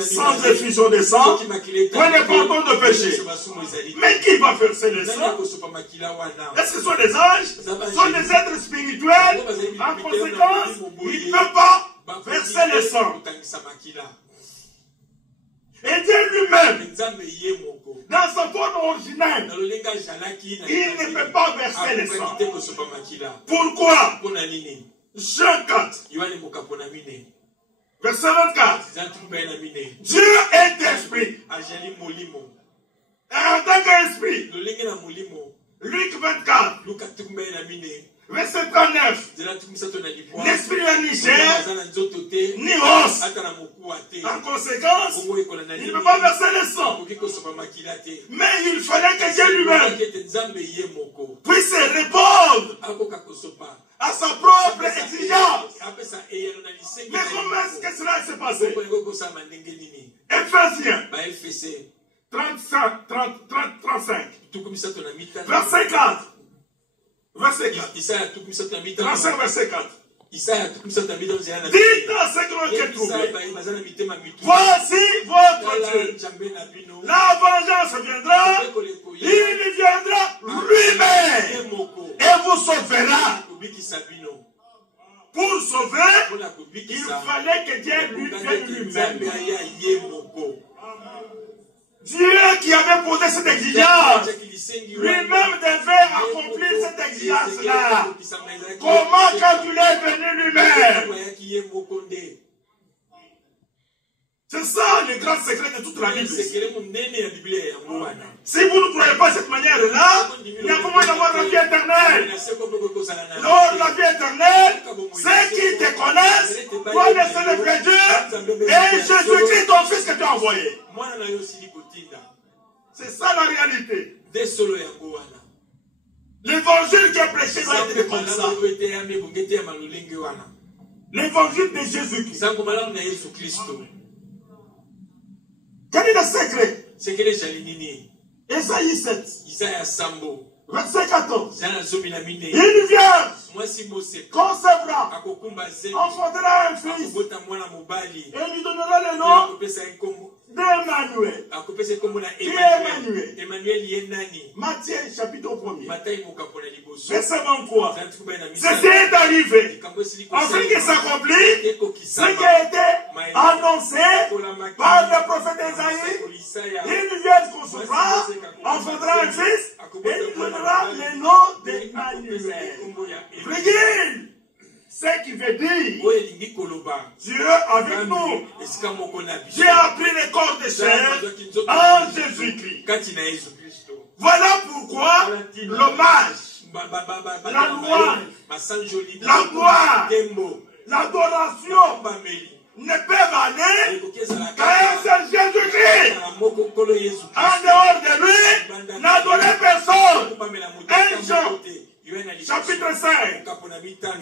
sans effusion de sang, point de pardon de péché. Mais qui va verser le sang? Est-ce que ce sont des anges? Ce sont des êtres spirituels. En conséquence, il ne peut pas verser le sang. Et Dieu lui-même, dans sa forme originelle, il ne peut pas verser le sang. Pourquoi? Jean 4, verset 24. Dieu est esprit. Et en tant qu'esprit, Luc 24, verset 39. L'esprit n'a ni chair, ni os. En conséquence, il ne peut pas verser le sang. Mais il fallait que Dieu lui-même puisse répondre à sa propre exigence. Mais comment est-ce que cela s'est passé? Ephésiens 35, verset 4. Verset 4. 35, verset 4. Dites à ceux qui ont été troublés, voici votre Dieu. La vengeance viendra, il viendra lui-même et vous sauvera. Pour sauver, il fallait que Dieu lui vienne lui-même. Dieu qui avait posé cette exigence, lui-même devait accomplir cette exigence-là. Comment quand il est venu lui-même? C'est ça le grand secret de toute la Bible. Si vous ne croyez pas de cette manière-là, il n'y a pas moyen d'avoir la vie éternelle. Lors la vie éternelle, ceux qui te connaissent doivent laisser le vrai Dieu et Jésus-Christ, ton fils que tu as envoyé. C'est ça la réalité. L'évangile qui est prêché va être comme ça. L'évangile de Jésus-Christ. Quel est le secret? Ésaïe 7. Verset 14. Une vierge concevra, enfantera un fils, et lui donnera le nom d'Emmanuel. Qui est Emmanuel? Matthieu chapitre 1er. Verset 23. Ceci est arrivé afin que s'accomplisse ce qui a été annoncé par le prophète Ésaïe. Une vierge concevra, enfantera un fils, et lui donnera le nom d'Emmanuel. Virgule, ce qui veut dire Dieu avec nous. Dieu a pris le corps de chair en Jésus-Christ. Voilà pourquoi l'hommage, la louange, la gloire, l'adoration ne peuvent aller qu'à un seul Jésus-Christ. En dehors de lui, n'adorez personne. Un Jean chapitre 5,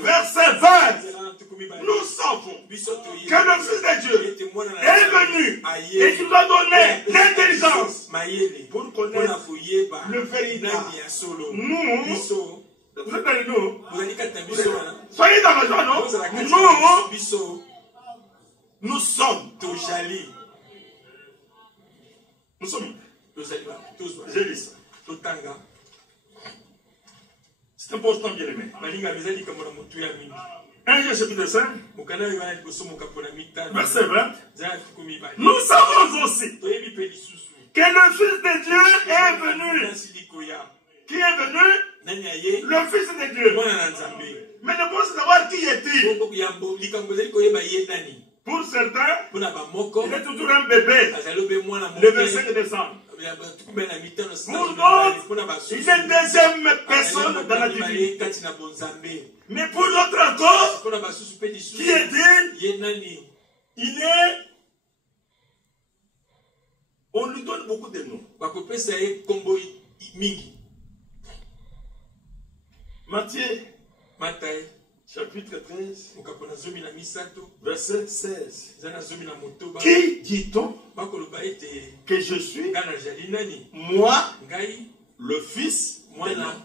verset 20. Nous savons que le Fils de Dieu est venu et qu'il nous a donné l'intelligence pour connaître le véritable. Vous êtes avec nous? Soyez dans la joie, non? Nous sommes Tojali. Nous sommes j'ai lu ça. C'est important, bien aimé. 1 Jean chapitre 5, verset 20. Nous savons aussi que le Fils de Dieu est venu. Qui est venu? Le Fils de Dieu. Mais ne pense savoir qui est-il. Pour certains, il est toujours un bébé. Le 25 décembre. Pour d'autres, il est deuxième personne dans la divinité. Mais pour d'autres encore, qui est-il? Il est... On lui donne beaucoup de noms. Matthieu, chapitre 13, verset 16. Qui dit-on que je suis? Moi, le Fils de l'homme.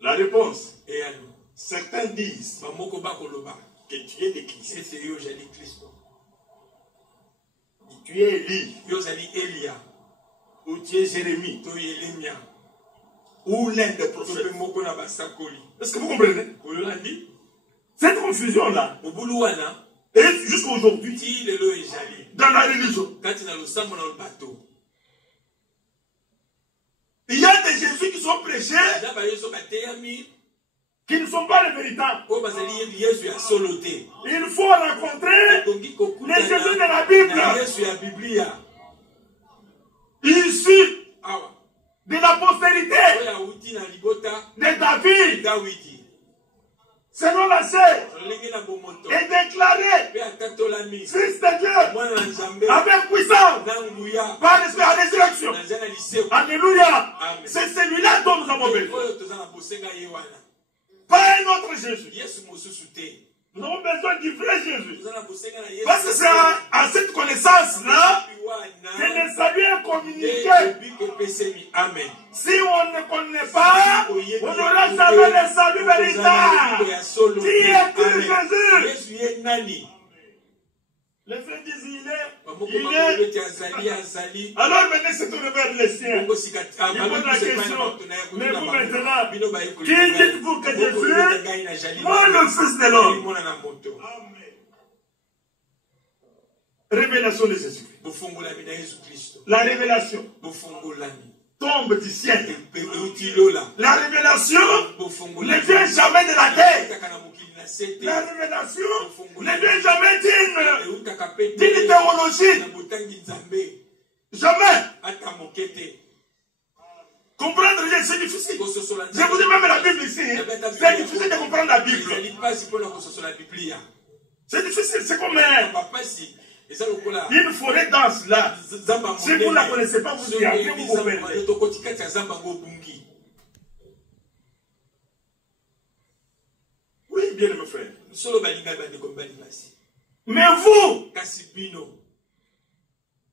La réponse. Certains disent que tu es le Christ. C'est yo jali Christ. Tu es Élie. Yo jali Elia. Ou tu es Jérémie. To Yeremia. Ou l'un des prophètes. Est-ce que vous comprenez? Cette confusion-là, et jusqu'à aujourd'hui, dans la religion, il y a des Jésus qui sont prêchés, qui ne sont pas les véritables. Il faut rencontrer les Jésus de la Bible, issus de la postérité de David, selon la chair, est déclaré fils de Dieu avec puissance par l'esprit à résurrection. Alléluia. C'est celui-là dont nous avons besoin. Pas un autre Jésus. Nous avons besoin du vrai Jésus. Parce que c'est à cette connaissance-là que le salut est communiqué. Amen. Si on ne connaît pas, on n'aura jamais le salut véritable. Qui est Jésus? Les frères disent il est. Alors maintenant c'est tourné vers les siens. Il pose la question. Mais vous maintenant, qui dites-vous que Jésus? Moi le Fils de l'homme. Révélation de Jésus-Christ. La révélation tombe du ciel. La révélation ne vient jamais de la terre. La révélation ne vient jamais d'une théologie. Jamais. Comprendre, c'est difficile. Je vous dis même la Bible ici. C'est difficile de comprendre la Bible. C'est difficile. C'est comme une forêt dense là. Si vous ne la connaissez pas, vous vous perdez. Oui, bien mes frères. Mais vous,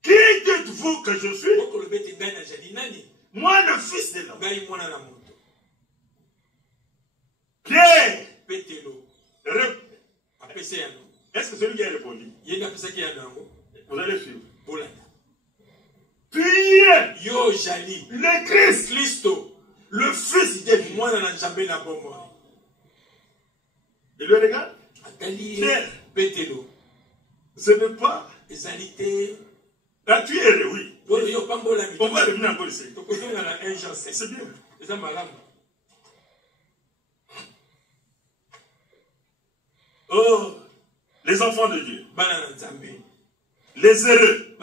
qui dites-vous que je suis? Moi, le Fils de l'homme. Pierre. Est-ce que celui qui a répondu? Vous allez suivre. Tu es le Christ, le Fils de Dieu. Il le regarde. Pierre. Ce n'est pas. Là, tu es, oui. On va revenir encore ici. C'est bien. Oh, les enfants de Dieu, les heureux.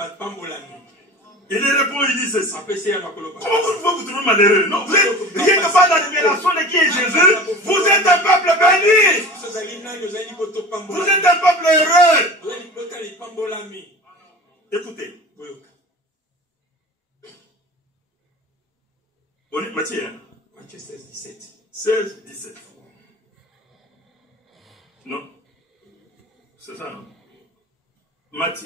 Il répond, il dit ceci. Comment vous trouvez malheureux? Non, vous êtes rien que par la révélation de qui est Jésus, vous êtes un peuple béni. Vous êtes un peuple heureux. Écoutez. On est Matthieu, hein? Matthieu 16, 17. 16, 17. Non? C'est ça, non? Matthieu.